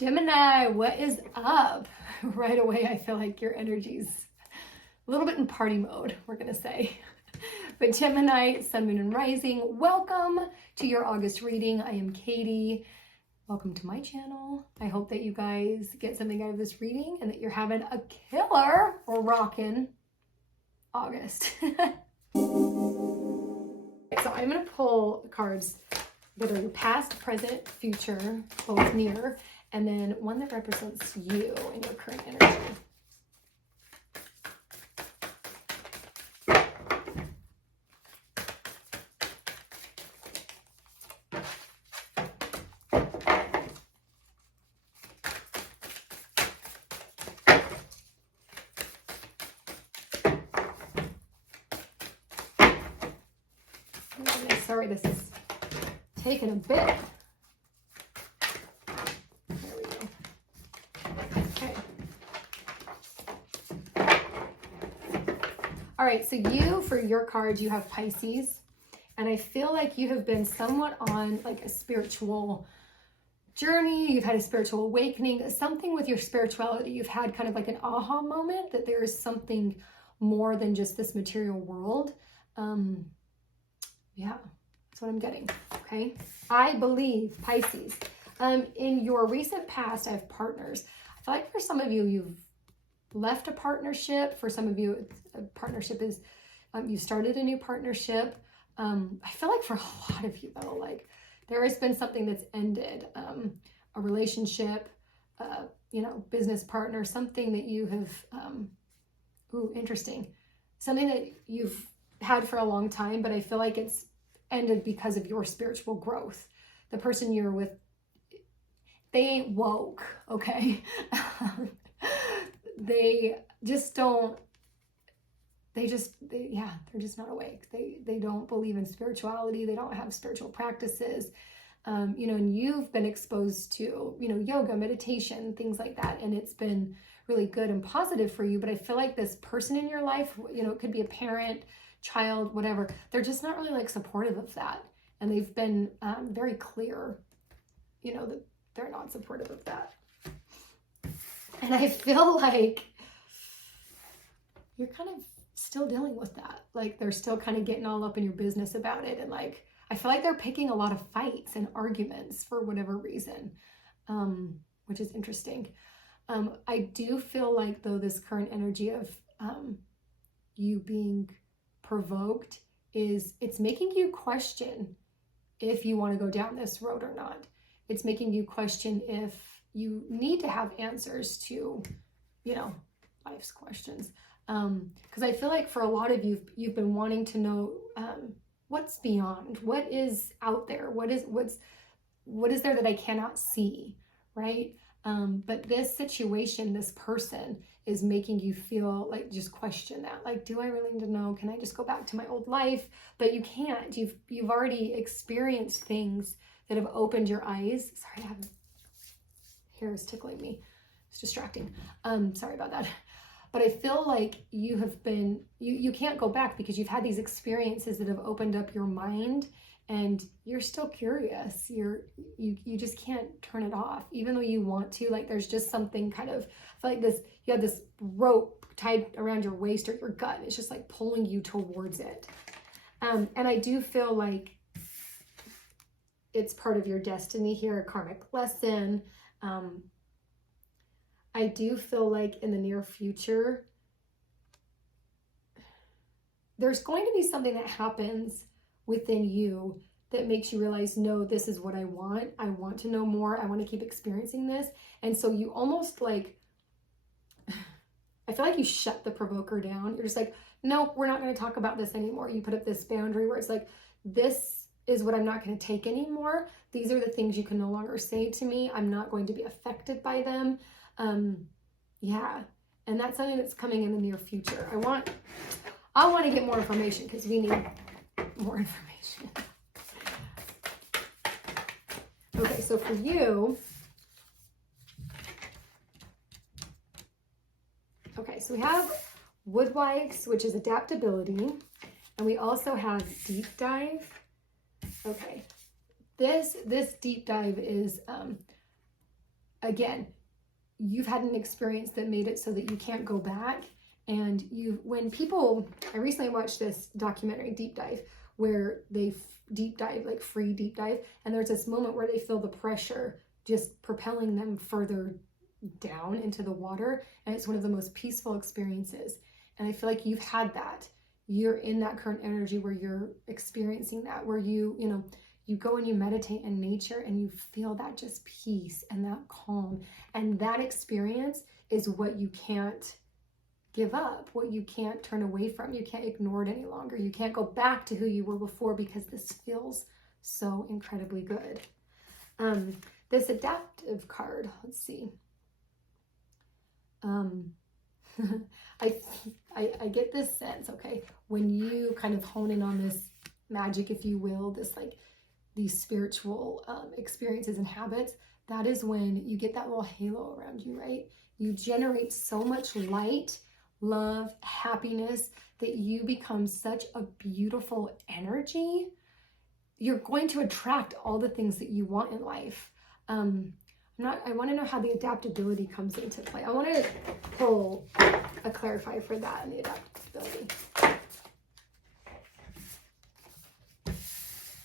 Gemini, what is up? Right away, I feel like your energy's a little bit in party mode, we're gonna say. But Gemini, Sun, Moon, and Rising, welcome to your August reading. I am Katie. Welcome to my channel. I hope that you guys get something out of this reading and that you're having a killer or rockin' August. So I'm gonna pull cards that are your past, present, future, both near, and then one that represents you and your current energy. Sorry, this is taking a bit. There we go. Okay. All right, so you, for your cards, you have Pisces. And I feel like you have been somewhat on like a spiritual journey. You've had a spiritual awakening, something with your spirituality. You've had kind of like an aha moment that there is something more than just this material world. Yeah. That's what I'm getting, okay? I believe, Pisces, in your recent past, I have partners. I feel like for some of you, you've left a partnership. For some of you, a partnership is, you started a new partnership. I feel like for a lot of you, though, like there has been something that's ended, a relationship, you know, business partner, something that you have, ooh, interesting. Something that you've had for a long time, but I feel like it's ended because of your spiritual growth. The person you're with, they ain't woke, okay? They just don't, they're just not awake. They don't believe in spirituality. They don't have spiritual practices. You know, and you've been exposed to, you know, yoga, meditation, things like that. And it's been really good and positive for you. But I feel like this person in your life, you know, it could be a parent, child, whatever, they're just not really like supportive of that. And they've been very clear, you know, that they're not supportive of that. And I feel like you're kind of still dealing with that. Like they're still kind of getting all up in your business about it. And like, I feel like they're picking a lot of fights and arguments for whatever reason, which is interesting. I do feel like though this current energy of you being provoked is it's making you question if you want to go down this road or not. It's making you question if you need to have answers to, you know, life's questions. Because I feel like for a lot of you, you've been wanting to know what's beyond, what is out there, what is there that I cannot see, right? But this situation, this person is making you feel like just question that. Like, do I really need to know? Can I just go back to my old life? But you can't. You've already experienced things that have opened your eyes. Sorry, I have hair is tickling me. It's distracting. Sorry about that. But I feel like you have been, you can't go back because you've had these experiences that have opened up your mind and you're still curious. You just can't turn it off, even though you want to. Like there's just something kind of, I feel like this, you have this rope tied around your waist or your gut. And it's just like pulling you towards it. And I do feel like it's part of your destiny here, a karmic lesson. I do feel like in the near future, there's going to be something that happens within you that makes you realize, no, this is what I want. I want to know more. I want to keep experiencing this. And so you almost like, I feel like you shut the provoker down. You're just like, no, we're not going to talk about this anymore. You put up this boundary where it's like, this is what I'm not going to take anymore. These are the things you can no longer say to me. I'm not going to be affected by them. Yeah. And that's something that's coming in the near future. I want to get more information because we need more information. Okay, so for you, okay, so we have Woodwives, which is adaptability, and we also have deep dive. Okay, this deep dive is again, you've had an experience that made it so that you can't go back. And I recently watched this documentary, Deep Dive, where they deep dive, like free deep dive. And there's this moment where they feel the pressure just propelling them further down into the water. And it's one of the most peaceful experiences. And I feel like you've had that. You're in that current energy where you're experiencing that, where you go and you meditate in nature and you feel that just peace and that calm. And that experience is what you can't give up, what you can't turn away from. You can't ignore it any longer. You can't go back to who you were before because this feels so incredibly good. This adaptive card, let's see. I get this sense, okay, when you kind of hone in on this magic, if you will, this like these spiritual experiences and habits, that is when you get that little halo around you, right? You generate so much light, love, happiness, that you become such a beautiful energy. You're going to attract all the things that you want in life. I want to know how the adaptability comes into play. I want to pull a clarifier for that and the adaptability.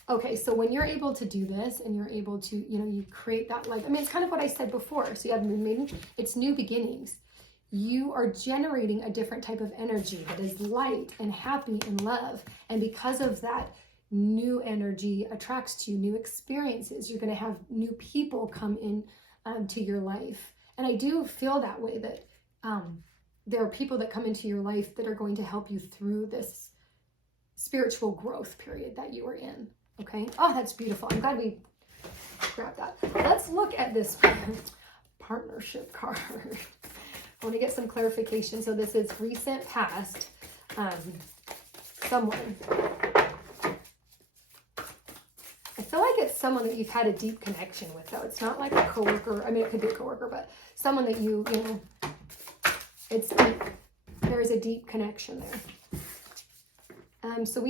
Okay, so when you're able to do this and you're able to, you create that, like, I mean, it's kind of what I said before. So you have moon maiden, it's new beginnings. You are generating a different type of energy that is light and happy and love. And because of that, new energy attracts to you, new experiences. You're going to have new people come in to your life. And I do feel that way, that there are people that come into your life that are going to help you through this spiritual growth period that you are in. Okay. Oh, that's beautiful. I'm glad we grabbed that. Let's look at this partnership card. I want to get some clarification. So this is recent past, someone. I feel like it's someone that you've had a deep connection with, though. It's not like a coworker. I mean, it could be a coworker, but someone that it's deep. There is a deep connection there. So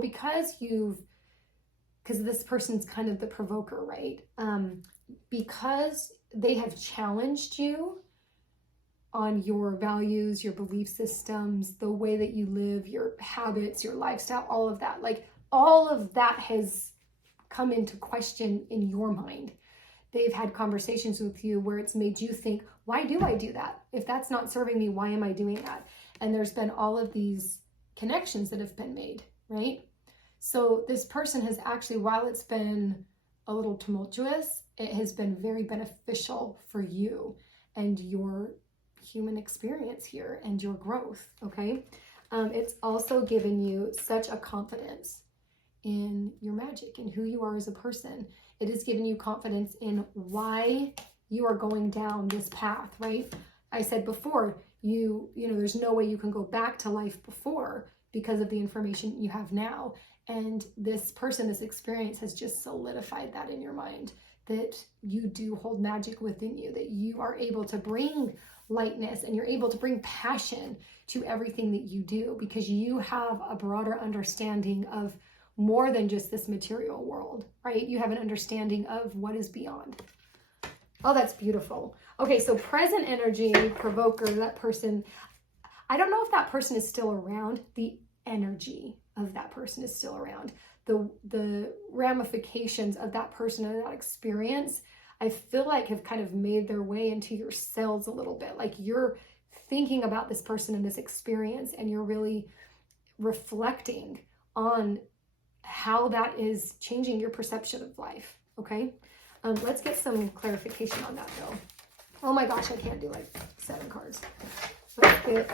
because this person's kind of the provoker, right? Because they have challenged you on your values, your belief systems, the way that you live, your habits, your lifestyle, all of that. Like, all of that has come into question in your mind. They've had conversations with you where it's made you think, why do I do that? If that's not serving me, why am I doing that? And there's been all of these connections that have been made, right? So this person has actually, while it's been a little tumultuous, it has been very beneficial for you and your human experience here and your growth, okay? It's also given you such a confidence in your magic and who you are as a person. It has given you confidence in why you are going down this path, right? I said before, there's no way you can go back to life before because of the information you have now. And this person, this experience has just solidified that in your mind, that you do hold magic within you, that you are able to bring lightness and you're able to bring passion to everything that you do because you have a broader understanding of more than just this material world, right? You have an understanding of what is beyond. Oh, that's beautiful. Okay, so present energy, provoker, that person, I don't know if that person is still around. The energy of that person is still around. The ramifications of that person and that experience, I feel like have kind of made their way into your cells a little bit. Like, you're thinking about this person and this experience, and you're really reflecting on how that is changing your perception of life, okay? Let's get some clarification on that, though. Oh my gosh, I can't do like 7 cards. Let's get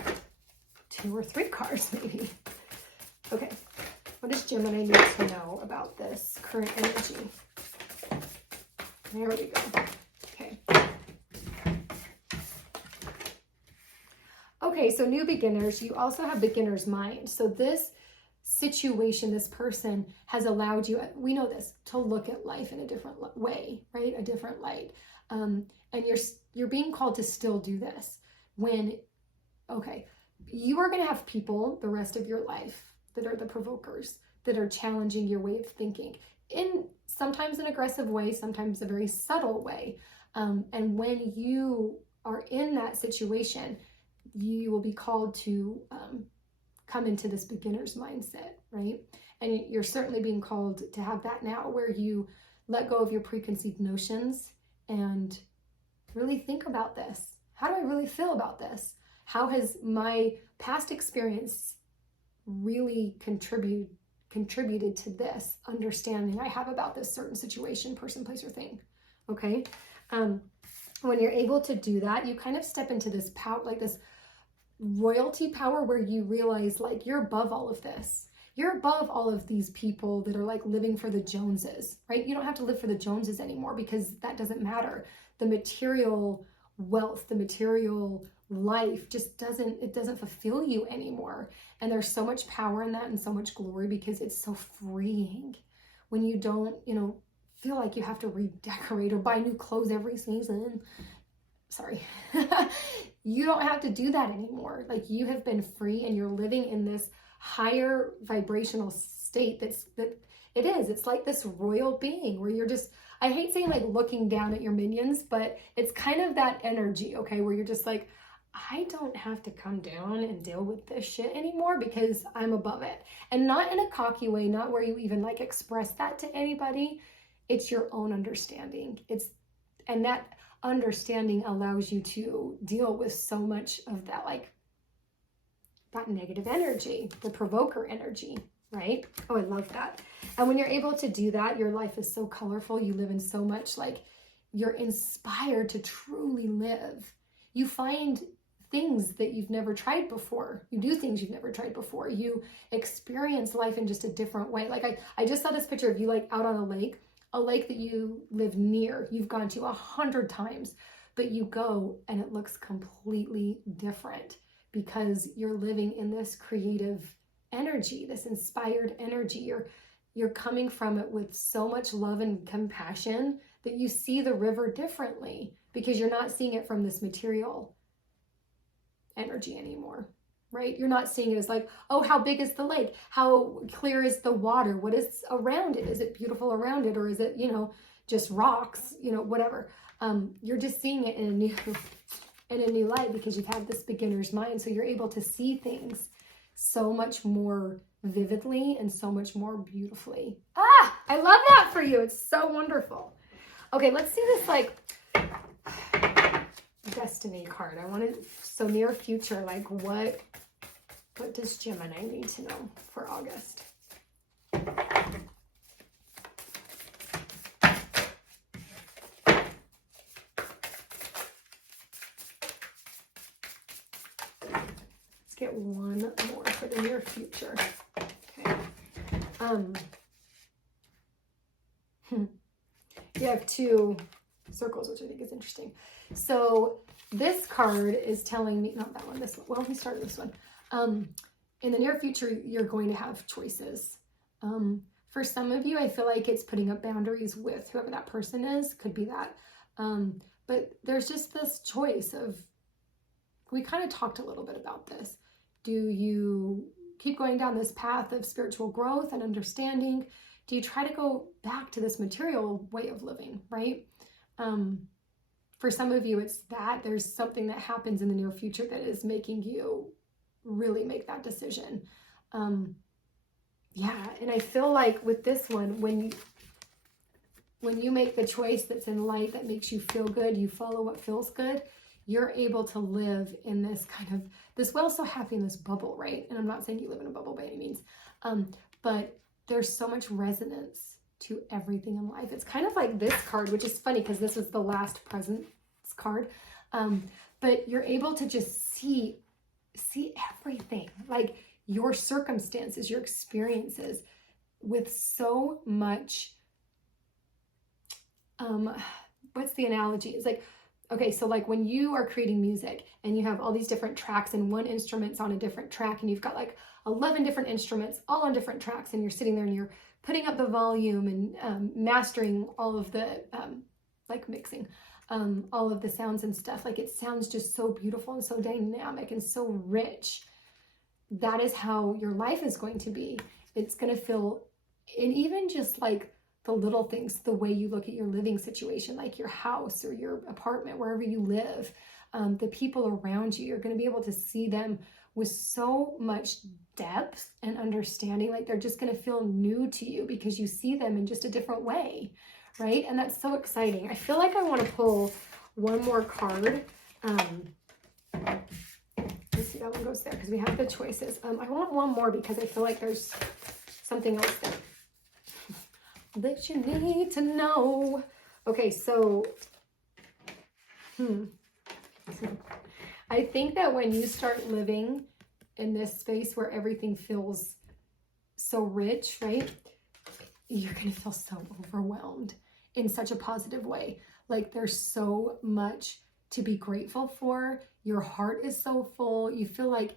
2 or 3 cards, maybe. Okay, what does Gemini need to know about this current energy? There we go. Okay. Okay, so new beginners, you also have beginner's mind. So this situation, this person has allowed you, we know this, to look at life in a different way, right? A different light. And you're being called to still do this you are going to have people the rest of your life that are the provokers, that are challenging your way of thinking. in sometimes an aggressive way, sometimes a very subtle way. And when you are in that situation, you will be called to come into this beginner's mindset, right? And you're certainly being called to have that now, where you let go of your preconceived notions and really think about this. How do I really feel about this? How has my past experience really contributed to this understanding I have about this certain situation, person, place, or thing? Okay. When you're able to do that, you kind of step into this power, like this royalty power, where you realize like you're above all of this. You're above all of these people that are like living for the Joneses, right? You don't have to live for the Joneses anymore, because that doesn't matter. The material wealth, the material life just doesn't fulfill you anymore. And there's so much power in that and so much glory, because it's so freeing when you don't, feel like you have to redecorate or buy new clothes every season. Sorry. You don't have to do that anymore. Like, you have been free and you're living in this higher vibrational state it's like this royal being where you're just, I hate saying like looking down at your minions, but it's kind of that energy, okay, where you're just like, I don't have to come down and deal with this shit anymore because I'm above it. And not in a cocky way, not where you even like express that to anybody. It's your own understanding. And that understanding allows you to deal with so much of that, like that negative energy, the provoker energy, right? Oh, I love that. And when you're able to do that, your life is so colorful. You live in so much, like, you're inspired to truly live. You find things that you've never tried before. You do things you've never tried before. You experience life in just a different way. Like I just saw this picture of you like out on a lake that you live near. You've gone to 100 times, but you go and it looks completely different because you're living in this creative energy, this inspired energy. You're coming from it with so much love and compassion that you see the river differently because you're not seeing it from this material energy anymore, right? You're not seeing it as like, oh, how big is the lake? How clear is the water? What is around it? Is it beautiful around it? Or is it, just rocks, whatever. You're just seeing it in a new light because you've had this beginner's mind. So you're able to see things so much more vividly and so much more beautifully. I love that for you. It's so wonderful. Okay, let's see this like destiny card. So near future, like what does Gemini need to know for August? Let's get one more for the near future. Okay. You have two circles, which I think is interesting. So this card is telling me, not that one, this one. Well, we started this one. In the near future, you're going to have choices. For some of you, I feel like it's putting up boundaries with whoever that person is. Could be that. But there's just this choice of, we kind of talked a little bit about this. Do you keep going down this path of spiritual growth and understanding? Do you try to go back to this material way of living, right? For some of you, it's that there's something that happens in the near future that is making you really make that decision. Yeah, and I feel like with this one, when you make the choice that's in light, that makes you feel good, you follow what feels good, you're able to live in this kind of, this we're also happiness bubble, right? And I'm not saying you live in a bubble by any means, but there's so much resonance to everything in life. It's kind of like this card, which is funny because this is the last presence card. But you're able to just see everything, like your circumstances, your experiences with so much, what's the analogy? It's like, okay, so like when you are creating music and you have all these different tracks and one instrument's on a different track and you've got like 11 different instruments all on different tracks and you're sitting there and you're putting up the volume and mastering all of the, like mixing all of the sounds and stuff. Like it sounds just so beautiful and so dynamic and so rich. That is how your life is going to be. It's going to feel, and even just like the little things, the way you look at your living situation, like your house or your apartment, wherever you live, the people around you, you're going to be able to see them with so much depth and understanding. Like they're just going to feel new to you because you see them in just a different way, right? And that's so exciting. I feel like I want to pull one more card. Let's see, that one goes there because we have the choices. I want one more because I feel like there's something else there that you need to know. Okay, so I think that when you start living in this space where everything feels so rich, right? You're going to feel so overwhelmed in such a positive way. Like there's so much to be grateful for. Your heart is so full. You feel like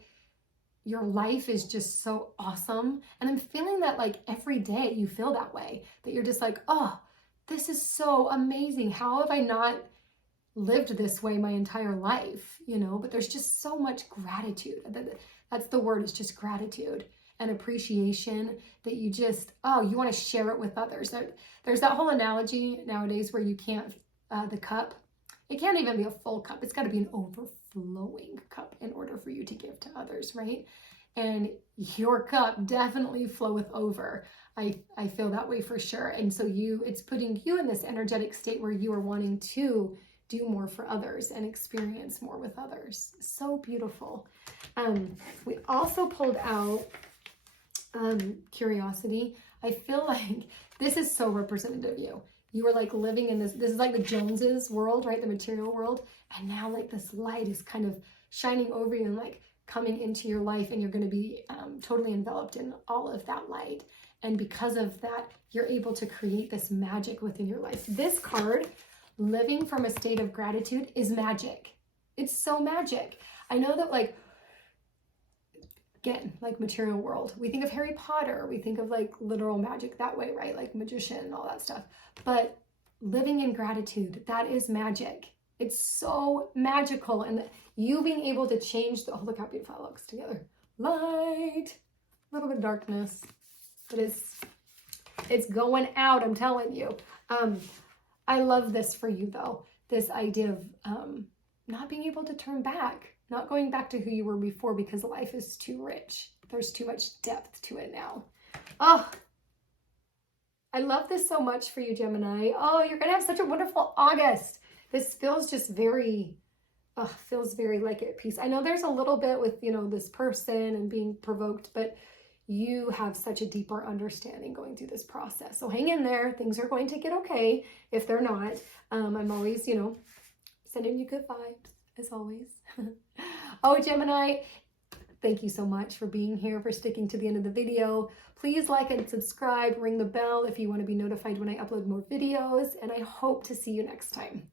your life is just so awesome. And I'm feeling that like every day you feel that way, that you're just like, oh, this is so amazing. How have I not lived this way my entire life, you know? But there's just so much gratitude. That's the word, is just gratitude and appreciation that you just, oh, you want to share it with others. There's that whole analogy nowadays where you can't, the cup, it can't even be a full cup. It's got to be an overflowing cup in order for you to give to others, right? And your cup definitely floweth over. I feel that way for sure. And so it's putting you in this energetic state where you are wanting to do more for others and experience more with others. So beautiful. We also pulled out curiosity. I feel like this is so representative of you. You were like living in this is like the Joneses world, right? The material world. And now like this light is kind of shining over you and like coming into your life, and you're going to be totally enveloped in all of that light. And because of that, you're able to create this magic within your life. This card, living from a state of gratitude, is magic. It's so magic. I know that like, again, like material world, we think of Harry Potter, we think of like literal magic that way, right? Like magician and all that stuff. But living in gratitude, that is magic. It's so magical. And you being able to change oh, look how beautiful it looks together. Light, a little bit of darkness, but it's going out, I'm telling you. I love this for you though. This idea of not being able to turn back, not going back to who you were before because life is too rich. There's too much depth to it now. Oh, I love this so much for you, Gemini. Oh, you're going to have such a wonderful August. This feels just very, feels very like at peace. I know there's a little bit with, you know, this person and being provoked, but you have such a deeper understanding going through this process. So hang in there. Things are going to get okay if they're not. I'm always, you know, sending you good vibes as always. Oh, Gemini, thank you so much for being here, for sticking to the end of the video. Please like and subscribe, ring the bell if you want to be notified when I upload more videos, and I hope to see you next time.